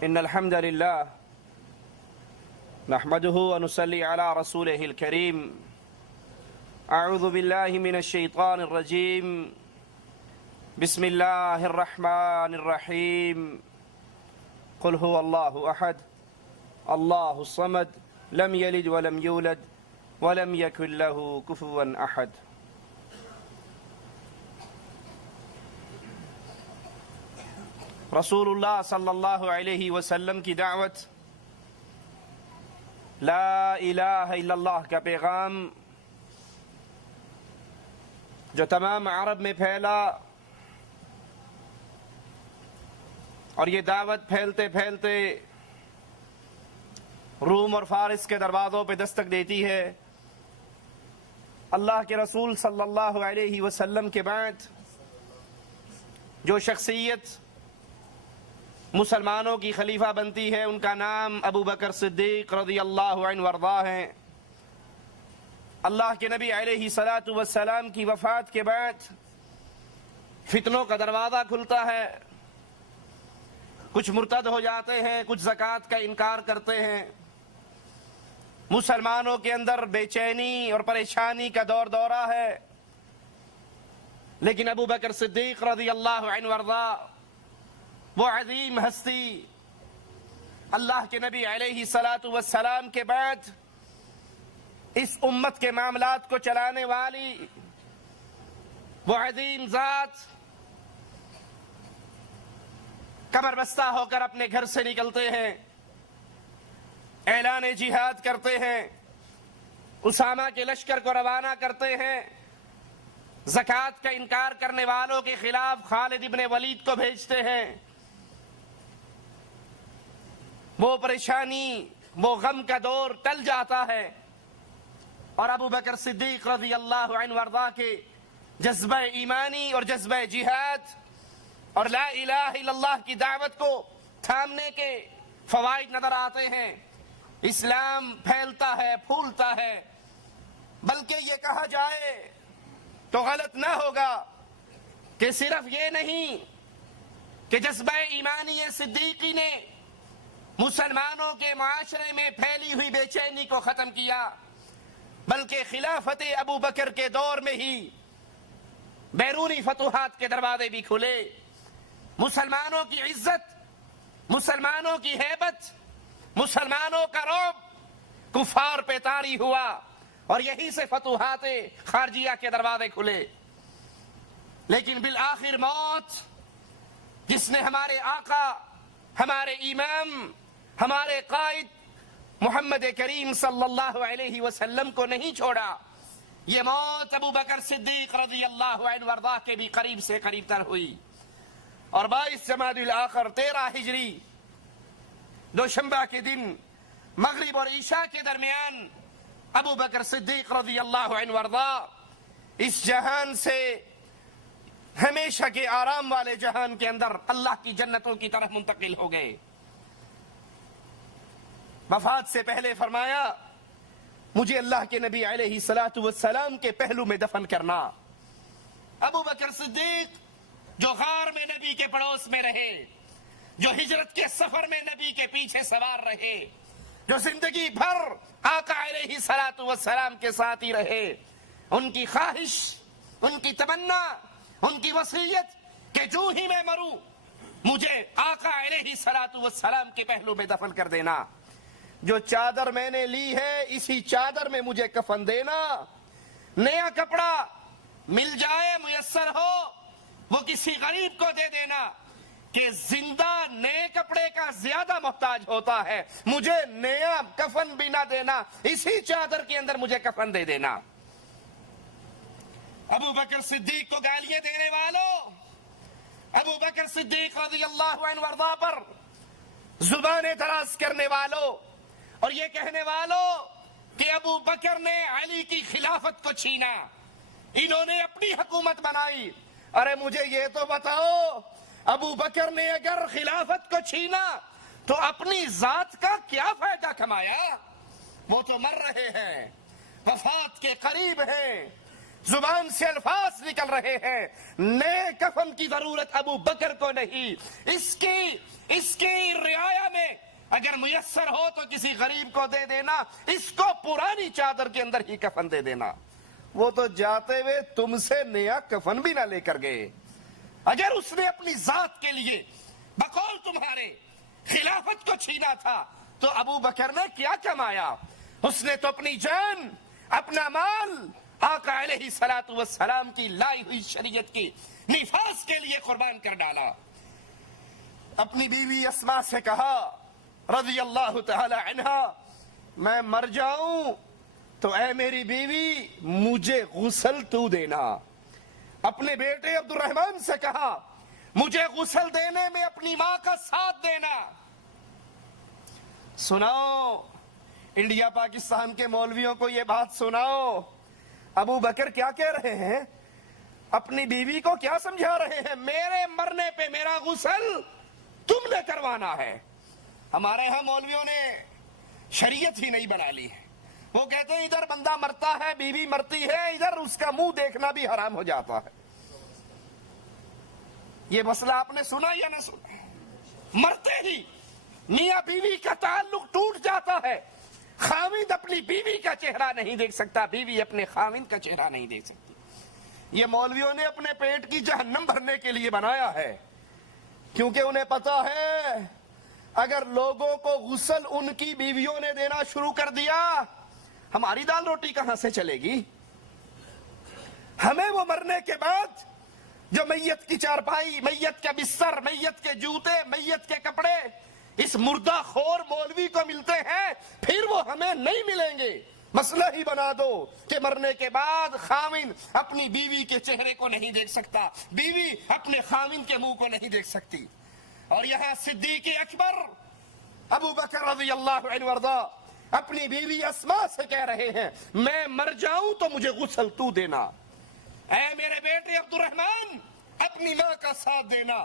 إن الحمد لله نحمده ونصلي على رسوله الكريم. أعوذ بالله من الشيطان الرجيم. بسم الله الرحمن الرحيم. قل هو الله أحد الله الصمد لم يلد ولم يولد ولم يكن له كفوا أحد. رسول اللہ صلی اللہ علیہ وسلم کی دعوت، لا الہ الا اللہ کا پیغام جو تمام عرب میں پھیلا، اور یہ دعوت پھیلتے پھیلتے روم اور فارس کے دروازوں پہ دستک دیتی ہے. اللہ کے رسول صلی اللہ علیہ وسلم کے بعد جو شخصیت مسلمانوں کی خلیفہ بنتی ہے، ان کا نام ابو بکر صدیق رضی اللہ عنہ وارضاہ ہیں. اللہ کے نبی علیہ الصلاۃ والسلام کی وفات کے بعد فتنوں کا دروازہ کھلتا ہے. کچھ مرتد ہو جاتے ہیں، کچھ زکوٰۃ کا انکار کرتے ہیں. مسلمانوں کے اندر بے چینی اور پریشانی کا دور دورہ ہے. لیکن ابو بکر صدیق رضی اللہ عنہ وارضاہ، وہ عظیم ہستی، اللہ کے نبی علیہ الصلاۃ والسلام کے بعد اس امت کے معاملات کو چلانے والی وہ عظیم ذات، کمر بستہ ہو کر اپنے گھر سے نکلتے ہیں، اعلان جہاد کرتے ہیں، اسامہ کے لشکر کو روانہ کرتے ہیں، زکوٰۃ کا انکار کرنے والوں کے خلاف خالد ابن ولید کو بھیجتے ہیں. وہ پریشانی، وہ غم کا دور ٹل جاتا ہے، اور ابو بکر صدیق رضی اللہ عنہ وارضاہ کے جذبہ ایمانی اور جذبہ جہاد اور لا الہ الا اللہ کی دعوت کو تھامنے کے فوائد نظر آتے ہیں. اسلام پھیلتا ہے، پھولتا ہے. بلکہ یہ کہا جائے تو غلط نہ ہوگا کہ صرف یہ نہیں کہ جذبہ ایمانی صدیقی نے مسلمانوں کے معاشرے میں پھیلی ہوئی بے چینی کو ختم کیا، بلکہ خلافت ابو بکر کے دور میں ہی بیرونی فتوحات کے دروازے بھی کھلے. مسلمانوں کی عزت، مسلمانوں کی ہیبت، مسلمانوں کا رعب کفار پہ طاری ہوا، اور یہی سے فتوحات خارجیہ کے دروازے کھلے. لیکن بالآخر موت، جس نے ہمارے آقا، ہمارے امام، ہمارے قائد محمد کریم صلی اللہ علیہ وسلم کو نہیں چھوڑا، یہ موت ابو بکر صدیق رضی اللہ عنہ وارضاہ کے بھی قریب سے قریب تر ہوئی. اور 22 جمادی الاخر 13 ہجری دوشنبہ کے دن مغرب اور عشاء کے درمیان ابو بکر صدیق رضی اللہ عنہ وارضاہ اس جہان سے، ہمیشہ کے آرام والے جہان کے اندر اللہ کی جنتوں کی طرف منتقل ہو گئے. وفات سے پہلے فرمایا، مجھے اللہ کے نبی علیہ الصلاۃ والسلام کے پہلو میں دفن کرنا. ابو بکر صدیق جو غار میں نبی کے پڑوس میں رہے، جو ہجرت کے سفر میں نبی کے پیچھے سوار رہے، جو زندگی بھر آقا علیہ الصلاۃ والسلام کے ساتھ ہی رہے، ان کی خواہش، ان کی تمنا، ان کی وصیت کہ جو ہی میں مروں مجھے آقا علیہ الصلاۃ والسلام کے پہلو میں دفن کر دینا. جو چادر میں نے لی ہے اسی چادر میں مجھے کفن دینا. نیا کپڑا مل جائے، میسر ہو، وہ کسی غریب کو دے دینا، کہ زندہ نئے کپڑے کا زیادہ محتاج ہوتا ہے. مجھے نیا کفن بھی نہ دینا، اسی چادر کے اندر مجھے کفن دے دینا. ابو بکر صدیق کو گالیاں دینے والوں، ابو بکر صدیق رضی اللہ عنہ وارضاہ پر زبانیں دراز کرنے والوں، اور یہ کہنے والوں کہ ابو بکر نے علی کی خلافت کو چھینا، انہوں نے اپنی حکومت بنائی. ارے مجھے یہ تو بتاؤ، ابو بکر نے اگر خلافت کو چھینا تو اپنی ذات کا کیا فائدہ کمایا؟ وہ تو مر رہے ہیں، وفات کے قریب ہیں، زبان سے الفاظ نکل رہے ہیں، نئے کفن کی ضرورت ابو بکر کو نہیں، اس کی رعایا میں اگر میسر ہو تو کسی غریب کو دے دینا، اس کو پرانی چادر کے اندر ہی کفن دے دینا۔ وہ تو جاتے ہوئے تم سے نیا کفن بھی نہ لے کر گئے۔ اگر اس نے اپنی ذات کے لیے بقول تمہارے خلافت کو چھینا تھا تو ابو بکر نے کیا کمایا؟ اس نے تو اپنی جان، اپنا مال آقا علیہ الصلوۃ والسلام کی لائی ہوئی شریعت کی نفاذ کے لیے قربان کر ڈالا۔ اپنی بیوی اسماء سے کہا رضی اللہ تعالی عنہا، میں مر جاؤں تو اے میری بیوی مجھے غسل تو دینا۔ اپنے بیٹے عبد الرحمن سے کہا، مجھے غسل دینے میں اپنی ماں کا ساتھ دینا۔ سناؤ انڈیا پاکستان کے مولویوں کو یہ بات سناؤ، ابو بکر کیا کہہ رہے ہیں؟ اپنی بیوی کو کیا سمجھا رہے ہیں؟ میرے مرنے پہ میرا غسل تم نے کروانا ہے۔ ہمارے ہاں مولویوں نے شریعت ہی نہیں بنا لی ہے۔ وہ کہتے ہیں ادھر بندہ مرتا ہے، بیوی مرتی ہے، ادھر اس کا منہ دیکھنا بھی حرام ہو جاتا ہے۔ یہ مسئلہ آپ نے سنا یا نہ سنا؟ مرتے ہی میاں بیوی کا تعلق ٹوٹ جاتا ہے۔ خاوند اپنی بیوی کا چہرہ نہیں دیکھ سکتا، بیوی اپنے خاوند کا چہرہ نہیں دیکھ سکتی۔ یہ مولویوں نے اپنے پیٹ کی جہنم بھرنے کے لیے بنایا ہے، کیونکہ انہیں پتا ہے اگر لوگوں کو غسل ان کی بیویوں نے دینا شروع کر دیا، ہماری دال روٹی کہاں سے چلے گی؟ ہمیں وہ مرنے کے بعد جو میت کی چارپائی، میت کا بستر، میت کے جوتے، میت کے کپڑے اس مردہ خور مولوی کو ملتے ہیں، پھر وہ ہمیں نہیں ملیں گے۔ مسئلہ ہی بنا دو کہ مرنے کے بعد خاوند اپنی بیوی کے چہرے کو نہیں دیکھ سکتا، بیوی اپنے خاوند کے منہ کو نہیں دیکھ سکتی۔ اور یہاں صدیق اکبر ابو بکر رضی اللہ عنہ وارضا اپنی بیوی اسماء سے کہہ رہے ہیں، میں مر جاؤں تو مجھے غسل تو دینا۔ اے میرے بیٹے عبد الرحمن، اپنی ماں کا ساتھ دینا۔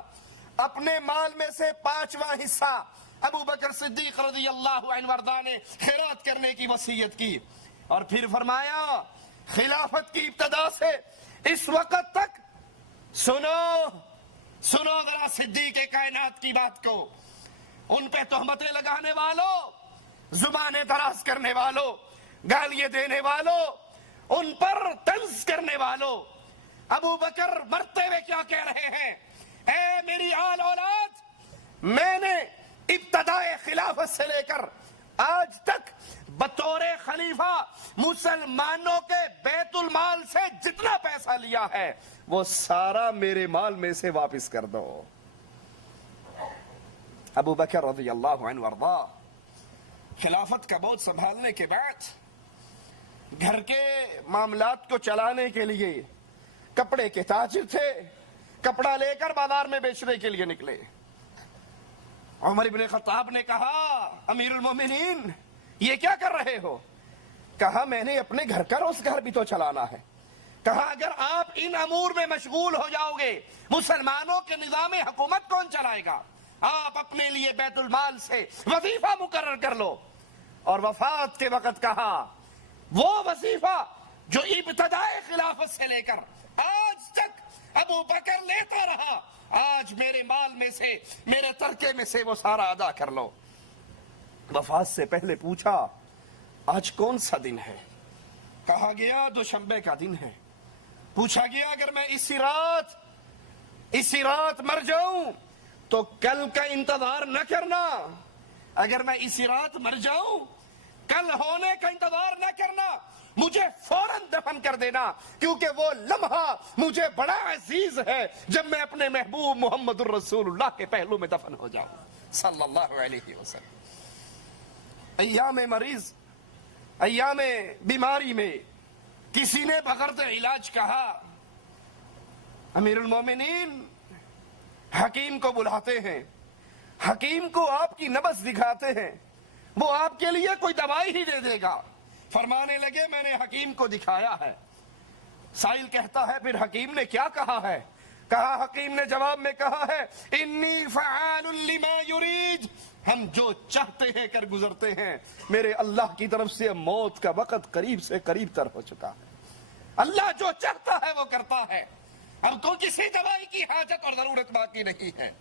اپنے مال میں سے 5واں حصہ ابو بکر صدیق رضی اللہ عنہ وارضا نے خیرات کرنے کی وصیت کی، اور پھر فرمایا خلافت کی ابتدا سے اس وقت تک سنو ذرا صدیق کائنات کی بات کو، ان پہ تہمتیں لگانے والوں، زبانیں دراز کرنے والوں، گالیاں دینے والوں، ان پر طنز کرنے والوں، ابو بکر مرتے ہوئے کیا کہہ رہے ہیں؟ اے میری آل اولاد، میں نے ابتدائے خلافت سے لے کر آج تک بطور خلیفہ مسلمانوں کے بیت المال سے جتنا پیسہ لیا ہے وہ سارا میرے مال میں سے واپس کر دو۔ ابو بکر رضی اللہ عنہ وارضا خلافت کا بوجھ سنبھالنے کے بعد گھر کے معاملات کو چلانے کے لیے کپڑے کے تاجر تھے، کپڑا لے کر بازار میں بیچنے کے لیے نکلے۔ عمر بن خطاب نے کہا امیر المومنین یہ کیا کر رہے ہو؟ کہا میں نے اپنے گھر کا روزگار بھی تو چلانا ہے۔ کہا اگر آپ ان امور میں مشغول ہو جاؤ گے مسلمانوں کے نظام حکومت کون چلائے گا؟ آپ اپنے لیے بیت المال سے وظیفہ مقرر کر لو۔ اور وفات کے وقت کہا وہ وظیفہ جو ابتدائے خلافت سے لے کر آج تک ابو بکر لیتا رہا، آج میرے مال میں سے، میرے ترکے میں سے وہ سارا ادا کر لو۔ وفات سے پہلے پوچھا آج کون سا دن ہے؟ کہا گیا دوشنبے کا دن ہے۔ پوچھا گیا اگر میں اسی رات مر جاؤں تو کل کا انتظار نہ کرنا، اگر میں اسی رات مر جاؤں کل ہونے کا انتظار نہ کرنا، مجھے فوراً دفن کر دینا، کیونکہ وہ لمحہ مجھے بڑا عزیز ہے جب میں اپنے محبوب محمد الرسول اللہ کے پہلو میں دفن ہو جاؤں صلی اللہ علیہ وسلم۔ ایام مریض، ایام بیماری میں کسی نے بغرض علاج کہا امیر المومنین حکیم کو بلاتے ہیں، حکیم کو آپ کی نبض دکھاتے ہیں، وہ آپ کے لیے کوئی دوائی ہی دے دے گا۔ فرمانے لگے میں نے حکیم کو دکھایا ہے۔ سائل کہتا ہے پھر حکیم نے کیا کہا ہے؟ کہا حکیم نے جواب میں کہا ہے انی فعال لما یرید، ہم جو چاہتے ہیں کر گزرتے ہیں، میرے اللہ کی طرف سے موت کا وقت قریب سے قریب تر ہو چکا ہے، اللہ جو چاہتا ہے وہ کرتا ہے، اب کو کسی دوائی کی حاجت اور ضرورت باقی نہیں ہے۔